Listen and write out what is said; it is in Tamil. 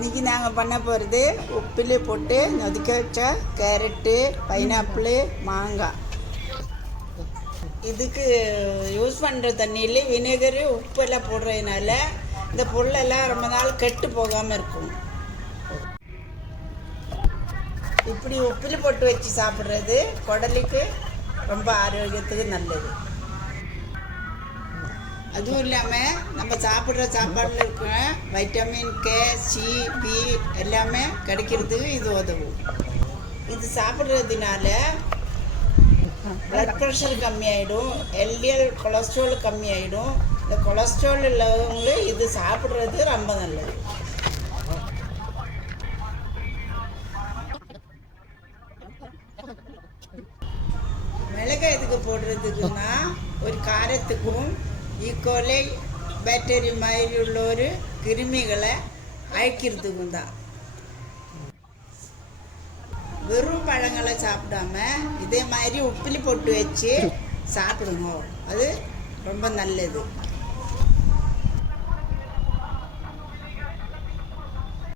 இன்றைக்கி நாங்கள் பண்ண போகிறது உப்பில் போட்டு நொதிக்க வச்ச கேரட்டு, பைனாப்பிள், மாங்காய். இதுக்கு யூஸ் பண்ணுற தண்ணியில் வினேகரு உப்பெல்லாம் போடுறதுனால இந்த பொருளெல்லாம் ரொம்ப நாள் கெட்டு போகாமல் இருக்கும். இப்படி உப்பில் போட்டு வச்சு சாப்பிட்றது குடலுக்கு ரொம்ப ஆரோக்கியத்துக்கு நல்லது. அதுவும் இல்லாமல் நம்ம சாப்பிட்ற சாப்பாடில் இருக்கிற வைட்டமின் கே, சி, பி எல்லாமே கிடைக்கிறதுக்கு இது உதவும். இது சாப்பிட்றதுனால ப்ளட் ப்ரெஷர் கம்மியாயிடும், எல்டிஎல் கொலஸ்ட்ரால் கம்மியாயிடும். இந்த கொலஸ்ட்ரால் உள்ளவங்களும் இது சாப்பிட்றது ரொம்ப நல்லது. மிளகாய் இதுக்கு போடுறதுக்குன்னா ஒரு காரத்துக்கும் ஈக்கோலை பேக்டீரியா மாதிரி உள்ள ஒரு கிருமிகளை அழிக்கிறதுக்கும் தான். வெறும் பழங்களை சாப்பிடாம இதே மாதிரி உப்பில் போட்டு வச்சு சாப்பிடுங்க, அது ரொம்ப நல்லது.